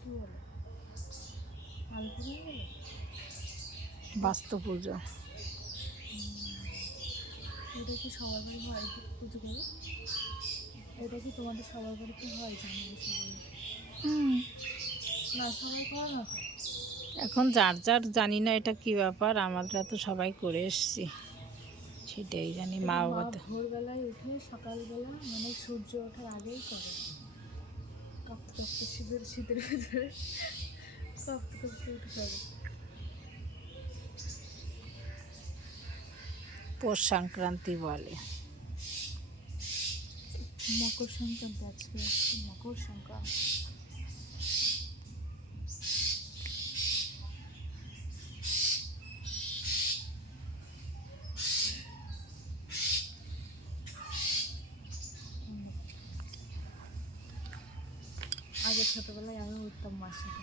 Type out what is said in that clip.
কি বলে, আলপনা বলে, বাস্তু পুজো। এটা কি সবার বাড়ি হয় পুজো করে? এটা কি তোমাদের সবার বাড়িতে হয়? জানো সবাই? না, সবাই করে না তো। এখন যার যার জানি না এটা কি ব্যাপার, আমরা তো সবাই করে এসছি, সেটাই জানি। মা এটা বাবা তো ভোরবেলায় উঠে সকালবেলা মানে সূর্য ওঠার আগেই করে, কাঁপতে কাঁপতে শীতের ভেতরে কাঁপতে কাঁপতে উঠে করে। পৌষ সংক্রান্তি বলে। মকর সংক্রান্তি, আজকে মকর সংক্রান্তি। আগে ছোটবেলায় আমি উঠতাম মার সাথে।